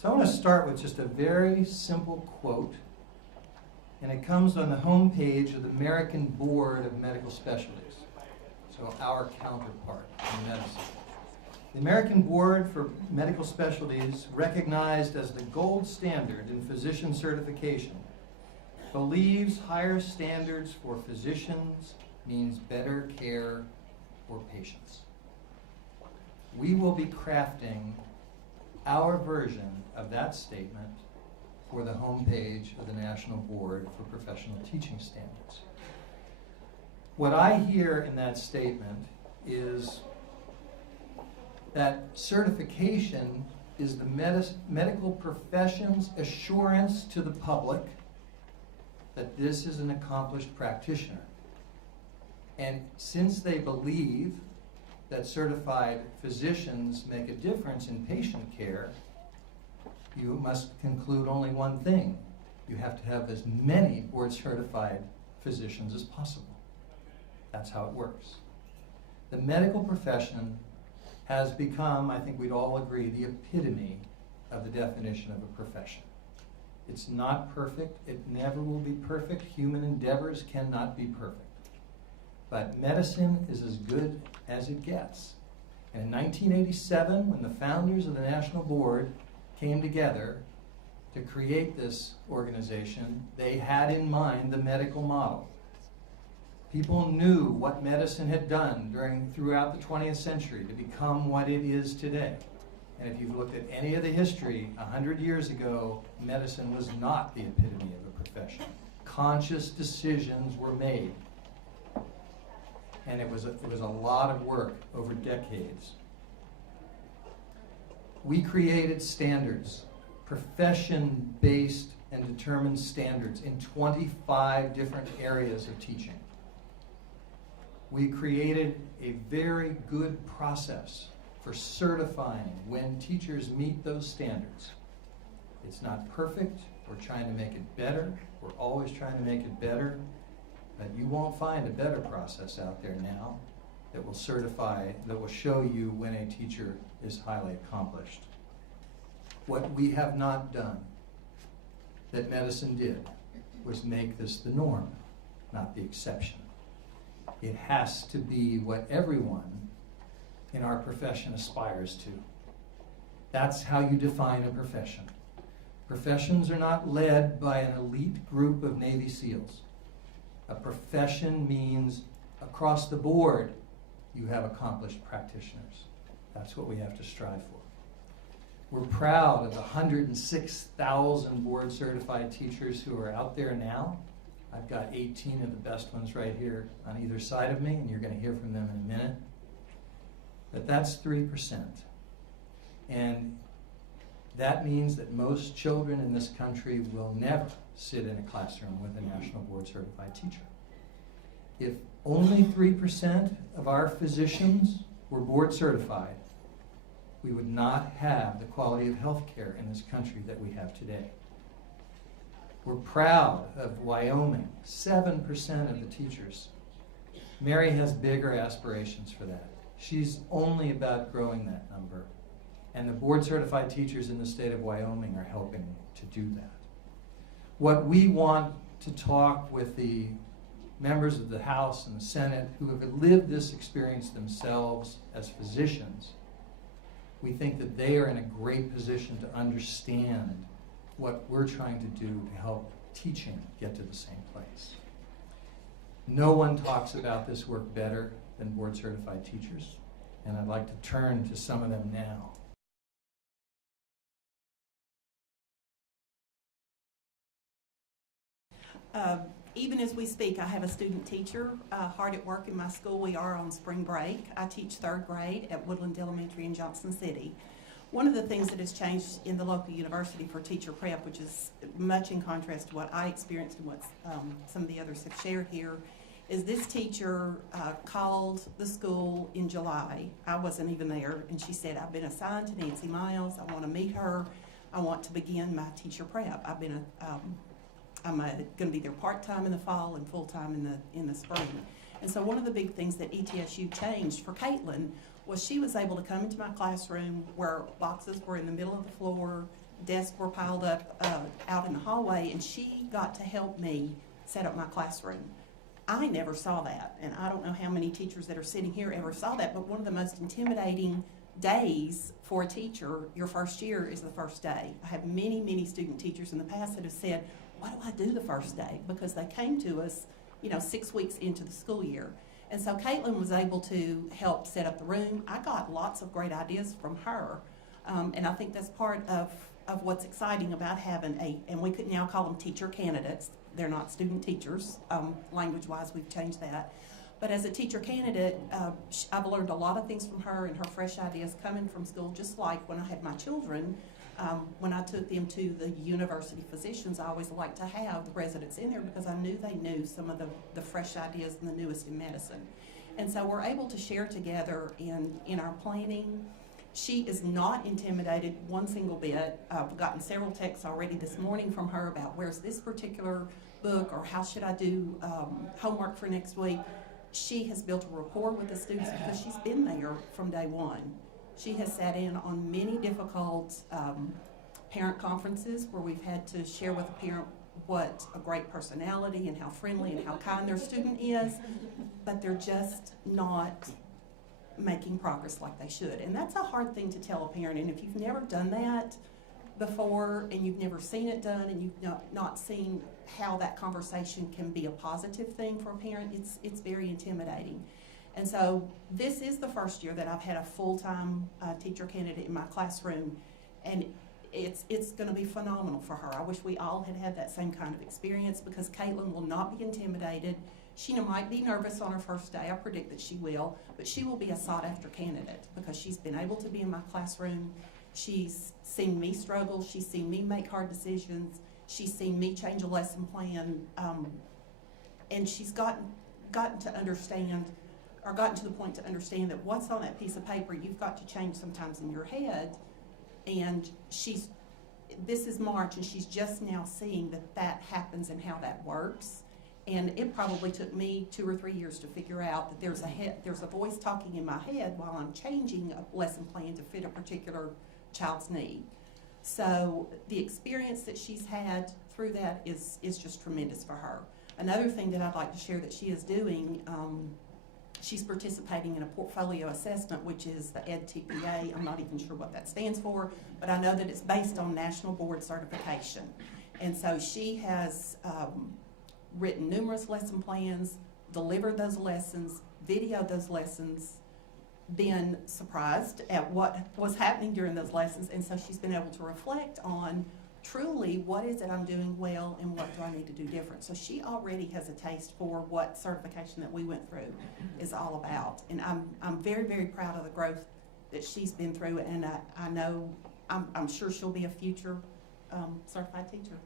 So I want to start with just a very simple quote, and it comes on the home page of the American Board of Medical Specialties, so our counterpart in medicine. The American Board for Medical Specialties, recognized as the gold standard in physician certification, believes higher standards for physicians means better care for patients. We will be crafting our version of that statement for the homepage of the National Board for Professional Teaching Standards. What I hear in that statement is that certification is the medical profession's assurance to the public that this is an accomplished practitioner. And since they believe that certified physicians make a difference in patient care, you must conclude only one thing. You have to have as many board-certified physicians as possible. That's how it works. The medical profession has become, I think we'd all agree, the epitome of the definition of a profession. It's not perfect. It never will be perfect. Human endeavors cannot be perfect. But medicine is as good as it gets. And in 1987, when the founders of the National Board came together to create this organization, they had in mind the medical model. People knew what medicine had done throughout the 20th century to become what it is today. And if you've looked at any of the history, 100 years ago, medicine was not the epitome of a profession. Conscious decisions were made. And it was a lot of work over decades. We created standards, profession-based and determined standards in 25 different areas of teaching. We created a very good process for certifying when teachers meet those standards. It's not perfect. We're trying to make it better. We're always trying to make it better. But you won't find a better process out there now that will certify, that will show you when a teacher is highly accomplished. What we have not done that medicine did was make this the norm, not the exception. It has to be what everyone in our profession aspires to. That's how you define a profession. Professions are not led by an elite group of Navy SEALs. A profession means across the board you have accomplished practitioners. That's what we have to strive for. We're proud of the 106,000 board certified teachers who are out there now. I've got 18 of the best ones right here on either side of me, and you're going to hear from them in a minute. But that's 3%. And that means that most children in this country will never sit in a classroom with a National Board Certified teacher. If only 3% of our physicians were board certified, we would not have the quality of health care in this country that we have today. We're proud of Wyoming, 7% of the teachers. Mary has bigger aspirations for that. She's only about growing that number. And the board certified teachers in the state of Wyoming are helping to do that. What we want to talk with the members of the House and the Senate who have lived this experience themselves as physicians, we think that they are in a great position to understand what we're trying to do to help teaching get to the same place. No one talks about this work better than board certified teachers, and I'd like to turn to some of them now. Even as we speak, I have a student teacher hard at work in my school. We are on spring break. I teach 3rd grade at Woodland Elementary in Johnson City. One of the things that has changed in the local university for teacher prep, which is much in contrast to what I experienced and what some of the others have shared here, is this teacher called the school in July. I wasn't even there, and she said, I've been assigned to Nancy Miles. I want to meet her. I want to begin my teacher prep. I'm going to be there part-time in the fall and full-time in the spring. And so one of the big things that ETSU changed for Caitlin was she was able to come into my classroom where boxes were in the middle of the floor, desks were piled up out in the hallway, and she got to help me set up my classroom. I never saw that, and I don't know how many teachers that are sitting here ever saw that, but one of the most intimidating days for a teacher, your first year, is the first day. I have many, many student teachers in the past that have said, what do I do the first day? Because they came to us, 6 weeks into the school year. And so Caitlin was able to help set up the room. I got lots of great ideas from her, and I think that's part of what's exciting about having and we could now call them teacher candidates. They're not student teachers. Language-wise, we've changed that. But as a teacher candidate, I've learned a lot of things from her and her fresh ideas coming from school, just like when I had my children. When I took them to the university physicians, I always liked to have the residents in there because I knew they knew some of the fresh ideas and the newest in medicine. And so we're able to share together in our planning. She is not intimidated one single bit. I've gotten several texts already this morning from her about where's this particular book or how should I do homework for next week. She has built a rapport with the students because she's been there from day one. She has sat in on many difficult parent conferences where we've had to share with a parent what a great personality and how friendly and how kind their student is, but they're just not making progress like they should. And that's a hard thing to tell a parent. And if you've never done that before and you've never seen it done and you've not seen how that conversation can be a positive thing for a parent, it's very intimidating. And so this is the first year that I've had a full-time teacher candidate in my classroom, and it's going to be phenomenal for her. I wish we all had had that same kind of experience because Caitlin will not be intimidated. She might be nervous on her first day. I predict that she will, but she will be a sought-after candidate because she's been able to be in my classroom. She's seen me struggle. She's seen me make hard decisions. She's seen me change a lesson plan, and she's gotten to understand, or gotten to the point to understand that what's on that piece of paper, you've got to change sometimes in your head. And this is March, and she's just now seeing that happens and how that works. And it probably took me 2 or 3 years to figure out that there's a voice talking in my head while I'm changing a lesson plan to fit a particular child's need. So the experience that she's had through that is just tremendous for her. Another thing that I'd like to share that she is doing, she's participating in a portfolio assessment, which is the EdTPA. I'm not even sure what that stands for, but I know that it's based on national board certification. And so she has written numerous lesson plans, delivered those lessons, videoed those lessons, been surprised at what was happening during those lessons, and so she's been able to reflect on truly what is it I'm doing well and what do I need to do different. So she already has a taste for what certification that we went through is all about, and I'm very, very proud of the growth that she's been through, and I know I'm sure she'll be a future certified teacher.